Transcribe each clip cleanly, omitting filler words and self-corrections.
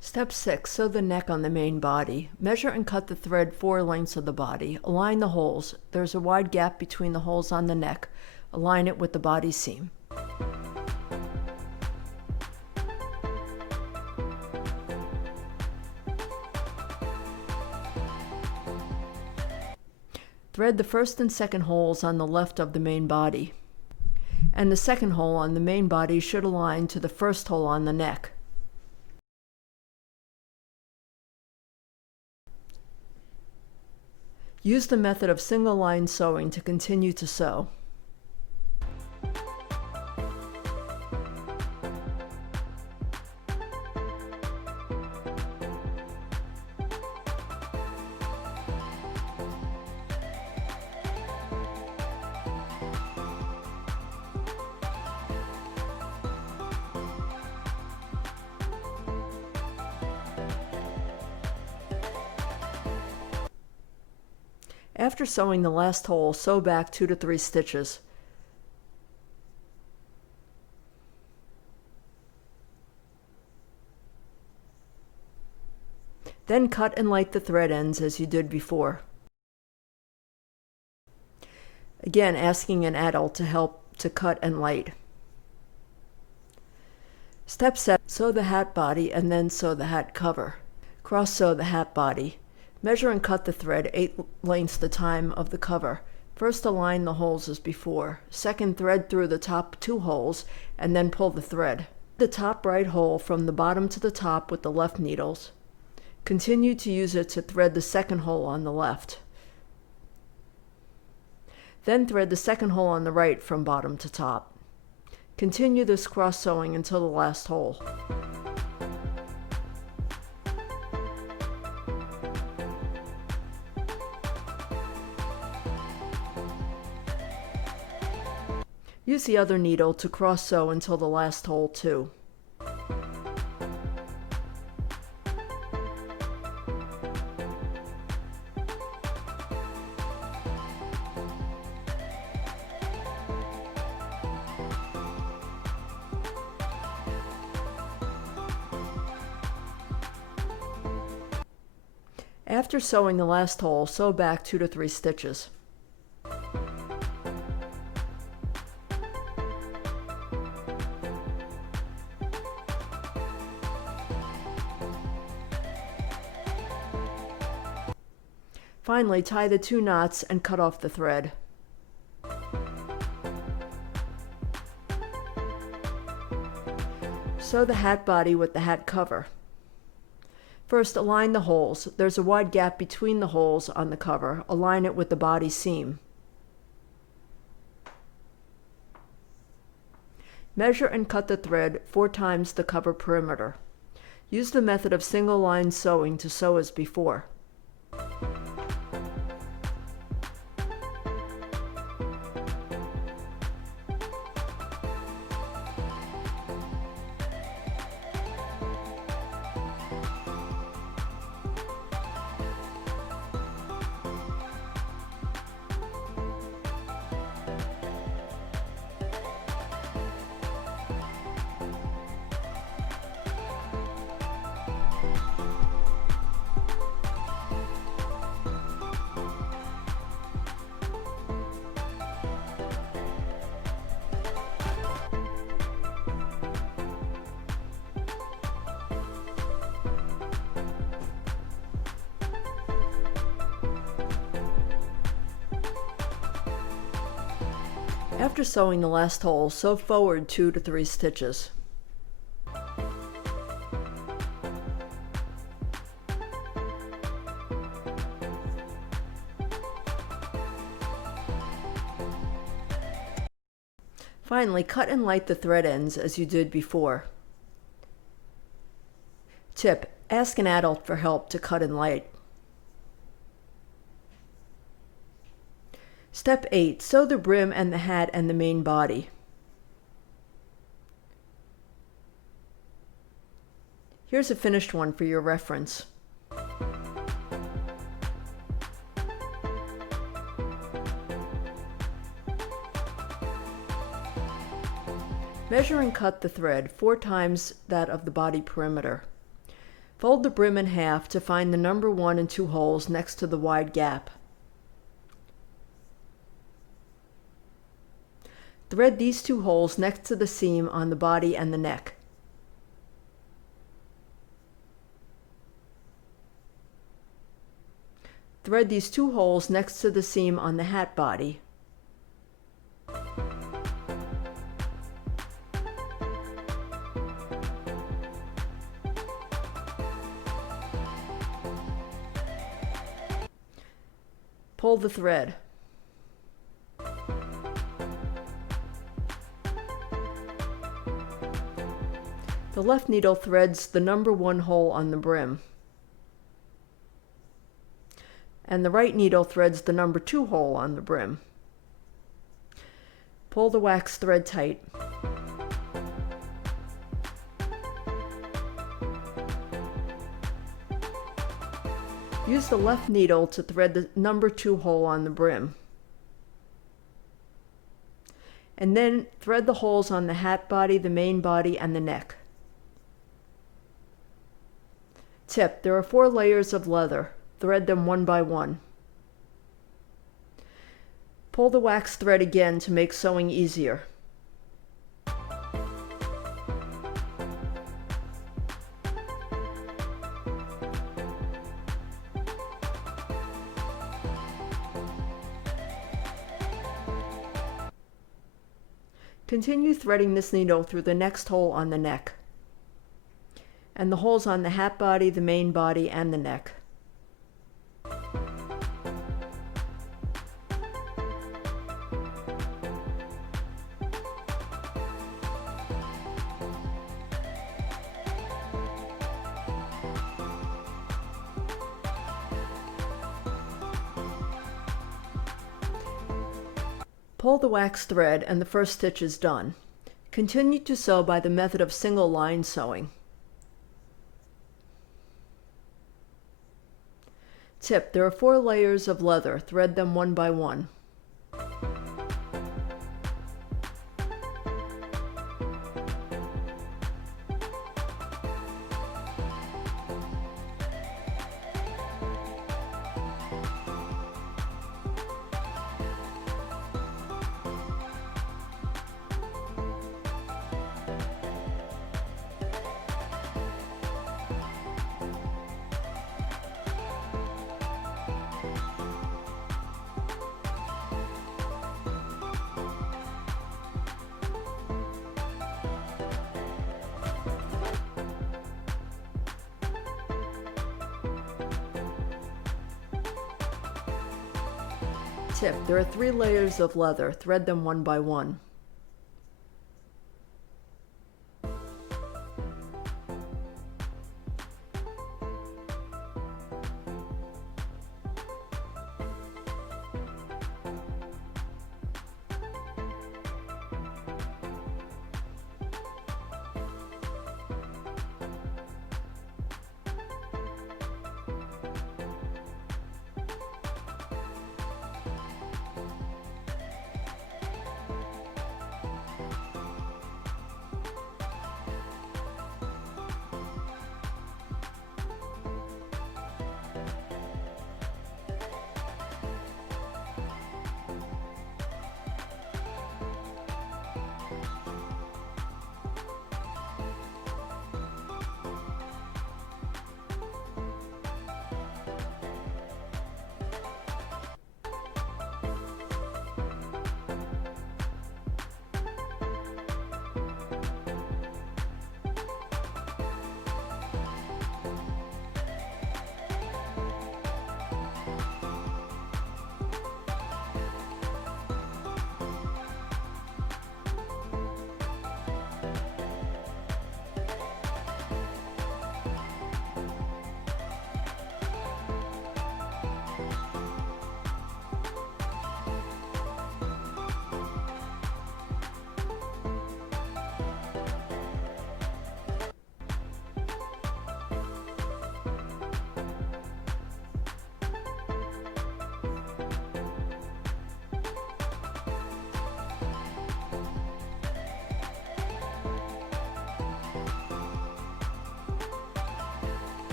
Step 6. Sew the neck on the main body. Measure and cut the thread 4 lengths of the body. Align the holes. There's a wide gap between the holes on the neck. Align it with the body seam. Thread the first and second holes on the left of the main body, and the second hole on the main body should align to the first hole on the neck. Use the method of single line sewing to continue to sew. After sewing the last hole, sew back 2 to 3 stitches. Then cut and light the thread ends as you did before. Again, asking an adult to help to cut and light. Step 7. Sew the hat body and then sew the hat cover. Cross sew the hat body. Measure and cut the thread 8 lengths the time of the cover. First align the holes as before. Second, thread through the top 2 holes and then pull the thread. The top right hole from the bottom to the top with the left needles. Continue to use it to thread the second hole on the left. Then thread the second hole on the right from bottom to top. Continue this cross sewing until the last hole. Use the other needle to cross sew until the last hole too. After sewing the last hole, sew back 2 to 3 stitches. Finally, tie the 2 knots and cut off the thread. Sew the hat body with the hat cover. First, align the holes. There's a wide gap between the holes on the cover. Align it with the body seam. Measure and cut the thread 4 times the cover perimeter. Use the method of single line sewing to sew as before. After sewing the last hole, sew forward 2 to 3 stitches. Finally, cut and light the thread ends as you did before. Tip: ask an adult for help to cut and light. Step 8. Sew the brim and the hat and the main body. Here's a finished one for your reference. Measure and cut the thread 4 times that of the body perimeter. Fold the brim in half to find the number 1 and 2 holes next to the wide gap. Thread these 2 holes next to the seam on the body and the neck. Thread these 2 holes next to the seam on the hat body. Pull the thread. The left needle threads the number 1 hole on the brim, and the right needle threads the number 2 hole on the brim. Pull the wax thread tight. Use the left needle to thread the number 2 hole on the brim. And then thread the holes on the hat body, the main body, and the neck. Tip: there are 4 layers of leather. Thread them one by one. Pull the wax thread again to make sewing easier. Continue threading this needle through the next hole on the neck, and the holes on the hat body, the main body, and the neck. Pull the wax thread and the first stitch is done. Continue to sew by the method of single line sewing. Tip: there are 4 layers of leather. Thread them one by one. Tip: there are 3 layers of leather. Thread them one by one.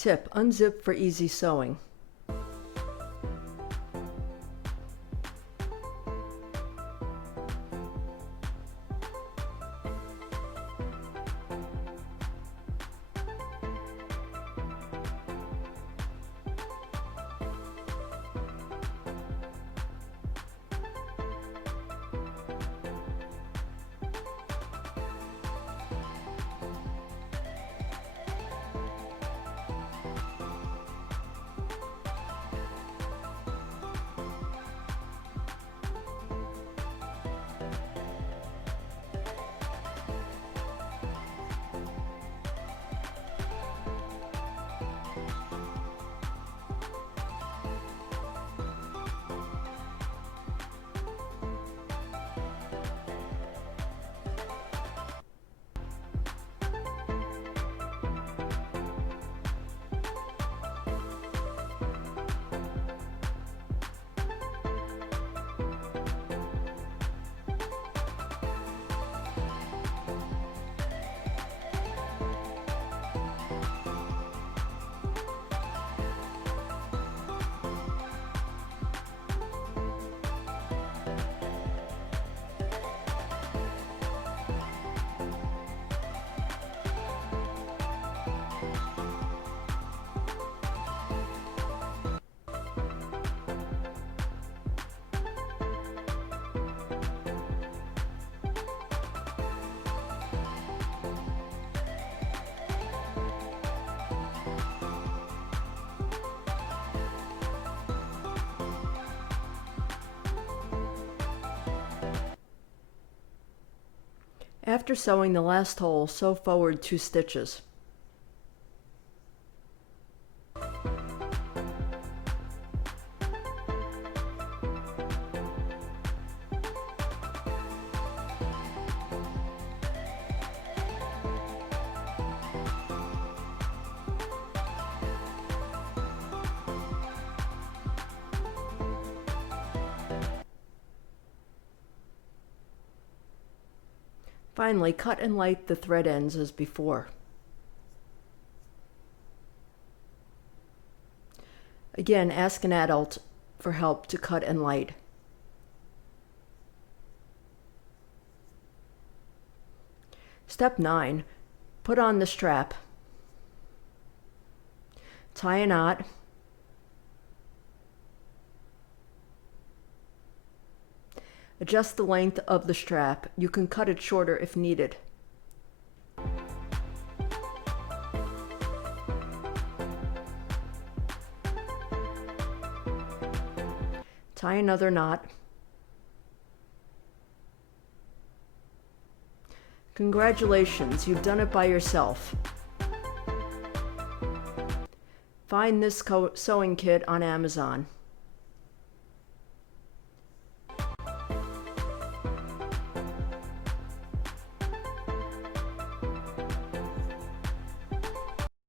Tip: unzip for easy sewing. After sewing the last hole, sew forward 2 stitches. Finally, cut and light the thread ends as before. Again, ask an adult for help to cut and light. Step 9. Put on the strap. Tie a knot. Adjust the length of the strap. You can cut it shorter if needed. Tie another knot. Congratulations, you've done it by yourself. Find this sewing kit on Amazon.